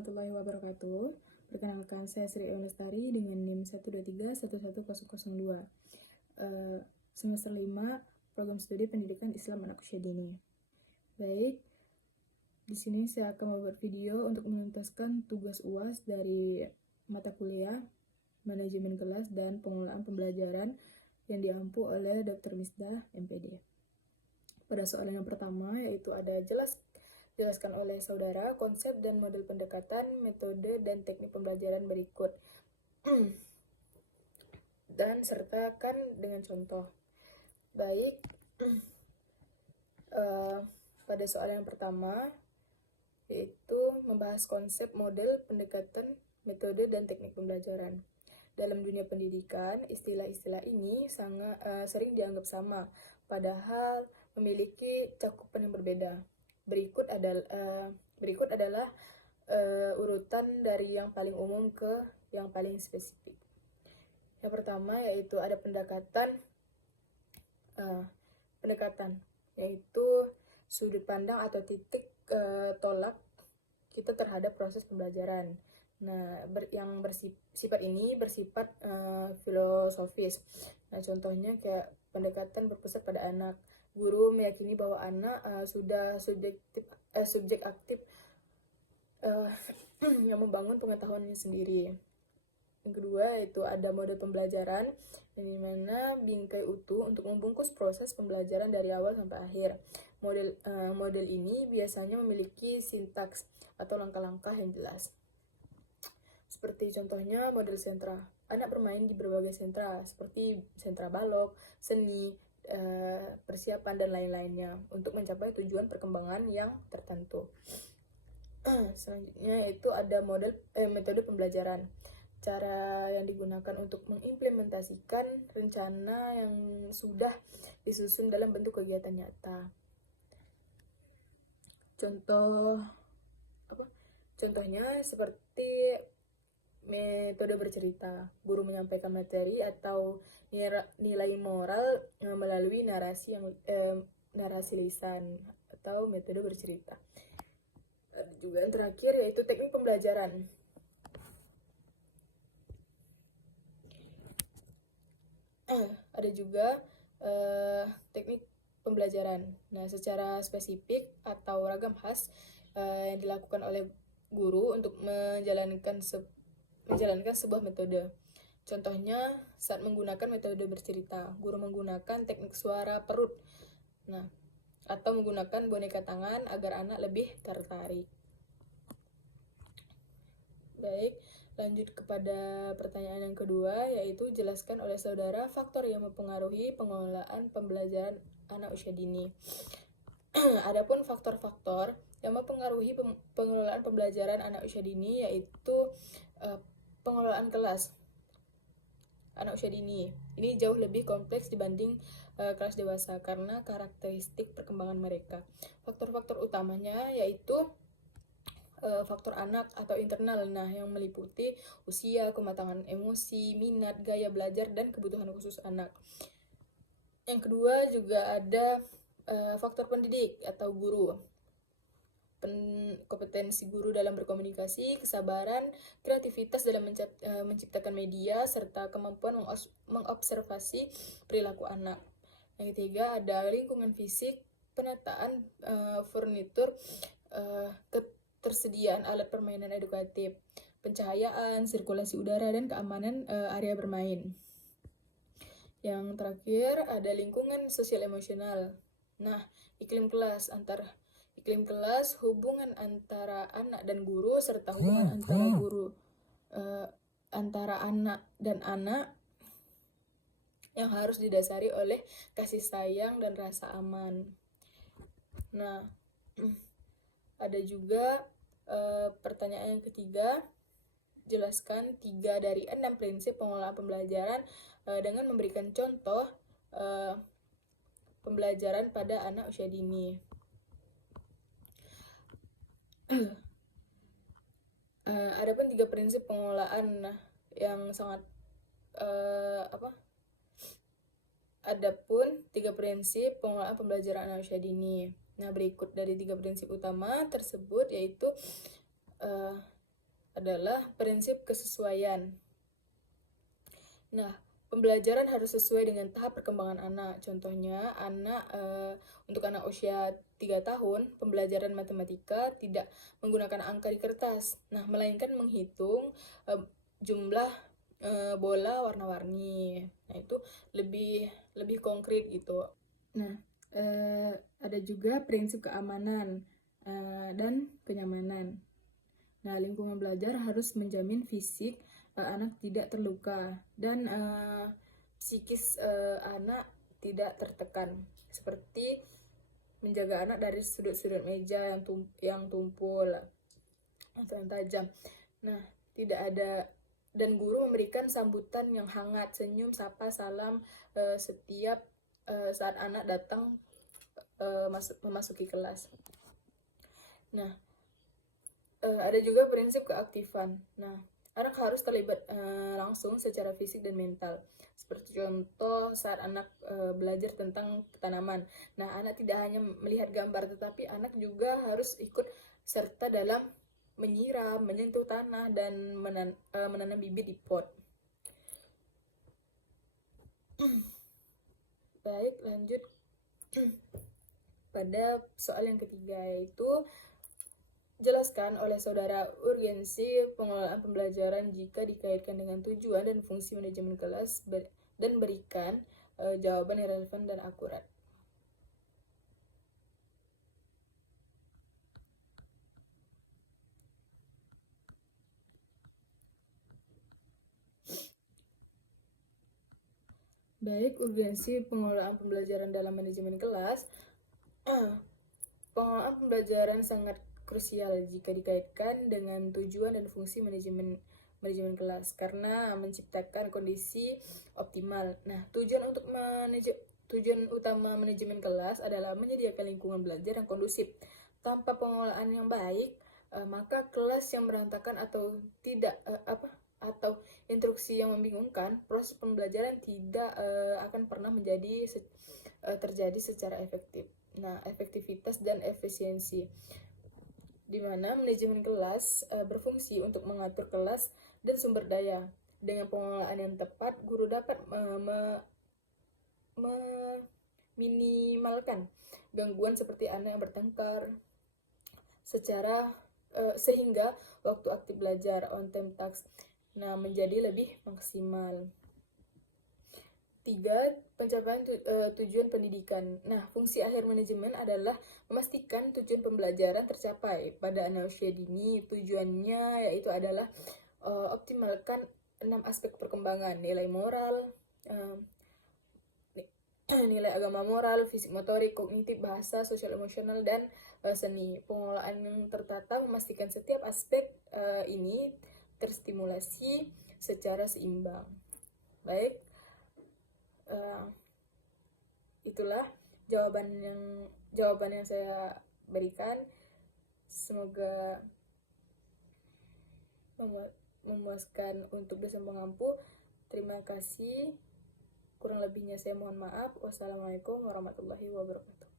warahmatullahi wabarakatuh. Perkenalkan, saya Sri Lestari dengan NIM 123-11002. Semester 5, Program Studi Pendidikan Islam Anak Usia Dini. Baik, di sini saya akan membuat video untuk menuntaskan tugas UAS dari mata kuliah, manajemen kelas, dan pengelolaan pembelajaran yang diampu oleh Dr. Misdah, MPD. Pada soalan yang pertama, yaitu ada jelaskan oleh saudara konsep dan model pendekatan, metode, dan teknik pembelajaran berikut. Dan sertakan dengan contoh. Baik, pada soalan yang pertama, yaitu membahas konsep, model, pendekatan, metode, dan teknik pembelajaran. Dalam dunia pendidikan, istilah-istilah ini sangat sering dianggap sama, padahal memiliki cakupan yang berbeda. Berikut adalah urutan dari yang paling umum ke yang paling spesifik. Yang pertama yaitu ada pendekatan, yaitu sudut pandang atau titik tolak kita terhadap proses pembelajaran. Nah, yang bersifat filosofis. Nah, contohnya kayak pendekatan berpusat pada anak. Guru meyakini bahwa anak sudah subjek aktif yang membangun pengetahuannya sendiri. Yang kedua yaitu ada model pembelajaran, yang dimana bingkai utuh untuk membungkus proses pembelajaran dari awal sampai akhir. Model ini biasanya memiliki sintaks atau langkah-langkah yang jelas. Seperti contohnya model sentra. Anak bermain di berbagai sentra, seperti sentra balok, seni, persiapan, dan lain-lainnya untuk mencapai tujuan perkembangan yang tertentu. Selanjutnya yaitu ada metode pembelajaran. Cara yang digunakan untuk mengimplementasikan rencana yang sudah disusun dalam bentuk kegiatan nyata. Contohnya seperti metode bercerita. Guru menyampaikan materi atau nilai moral melalui narasi lisan atau metode bercerita. Ada juga yang terakhir yaitu teknik pembelajaran. Ada juga teknik pembelajaran. Nah, secara spesifik atau ragam khas yang dilakukan oleh guru untuk menjalankan sebuah metode. Contohnya saat menggunakan metode bercerita, guru menggunakan teknik suara perut. Nah, atau menggunakan boneka tangan agar anak lebih tertarik. Baik, lanjut kepada pertanyaan yang kedua, yaitu jelaskan oleh saudara faktor yang mempengaruhi pengelolaan pembelajaran anak usia dini. Adapun faktor-faktor yang mempengaruhi pengelolaan pembelajaran anak usia dini yaitu pengelolaan kelas anak usia dini. Ini jauh lebih kompleks dibanding kelas dewasa karena karakteristik perkembangan mereka. Faktor-faktor utamanya yaitu faktor anak atau internal, yang meliputi usia, kematangan emosi, minat, gaya belajar, dan kebutuhan khusus anak. Yang kedua juga ada faktor pendidik atau guru. Kompetensi guru dalam berkomunikasi, kesabaran, kreativitas dalam menciptakan media, serta kemampuan mengobservasi perilaku anak. Yang ketiga ada lingkungan fisik, penataan furnitur, ketersediaan alat permainan edukatif, pencahayaan, sirkulasi udara, dan keamanan area bermain. Yang terakhir ada lingkungan sosial emosional. Nah, iklim kelas, hubungan antara anak dan guru, serta hubungan antara anak dan anak yang harus didasari oleh kasih sayang dan rasa aman. Nah, ada juga pertanyaan yang ketiga, jelaskan 3 dari 6 prinsip pengelolaan pembelajaran dengan memberikan contoh pembelajaran pada anak usia dini. Adapun 3 prinsip pengelolaan yang sangat Adapun 3 prinsip pengelolaan pembelajaran anak usia dini. Nah, berikut dari 3 prinsip utama tersebut yaitu adalah prinsip kesesuaian. Nah, pembelajaran harus sesuai dengan tahap perkembangan anak. Contohnya, untuk anak usia 3 tahun, pembelajaran matematika tidak menggunakan angka di kertas. Nah, melainkan menghitung jumlah bola warna-warni. Nah, itu lebih konkret gitu. Nah, ada juga prinsip keamanan dan kenyamanan. Nah, lingkungan belajar harus menjamin fisik anak tidak terluka dan psikis anak tidak tertekan, seperti menjaga anak dari sudut-sudut meja yang tumpul atau yang tajam. Nah, tidak ada, dan guru memberikan sambutan yang hangat, senyum, sapa, salam setiap saat anak datang memasuki kelas. Nah, ada juga prinsip keaktifan. Nah, anak harus terlibat langsung secara fisik dan mental. Seperti contoh saat anak belajar tentang tanaman. Nah, anak tidak hanya melihat gambar, tetapi anak juga harus ikut serta dalam menyiram, menyentuh tanah, dan menanam bibit di pot. Baik, lanjut pada soal yang ketiga, yaitu jelaskan oleh saudara urgensi pengelolaan pembelajaran jika dikaitkan dengan tujuan dan fungsi manajemen kelas, dan berikan jawaban yang relevan dan akurat. Baik, urgensi pengelolaan pembelajaran dalam manajemen kelas. Pengelolaan pembelajaran sangat krusial jika dikaitkan dengan tujuan dan fungsi manajemen kelas, karena menciptakan kondisi optimal. Nah, tujuan utama manajemen kelas adalah menyediakan lingkungan belajar yang kondusif. Tanpa pengelolaan yang baik, maka kelas yang berantakan atau atau instruksi yang membingungkan, proses pembelajaran tidak akan pernah terjadi secara efektif. Nah, efektivitas dan efisiensi, di mana manajemen kelas berfungsi untuk mengatur kelas dan sumber daya. Dengan pengelolaan yang tepat, guru dapat meminimalkan gangguan seperti anak yang bertengkar sehingga waktu aktif belajar on time task menjadi lebih maksimal. 3. Pencapaian tujuan pendidikan. Nah, fungsi akhir manajemen adalah memastikan tujuan pembelajaran tercapai pada anak usia dini. Tujuannya yaitu adalah optimalkan 6 aspek perkembangan: nilai moral, nilai agama moral, fisik motorik, kognitif, bahasa, sosial emosional, dan seni. Pengelolaan yang tertata memastikan setiap aspek ini terstimulasi secara seimbang. Baik, itulah jawaban yang saya berikan. Semoga memuaskan untuk dosen pengampu. Terima kasih. Kurang lebihnya saya mohon maaf. Wassalamualaikum warahmatullahi wabarakatuh.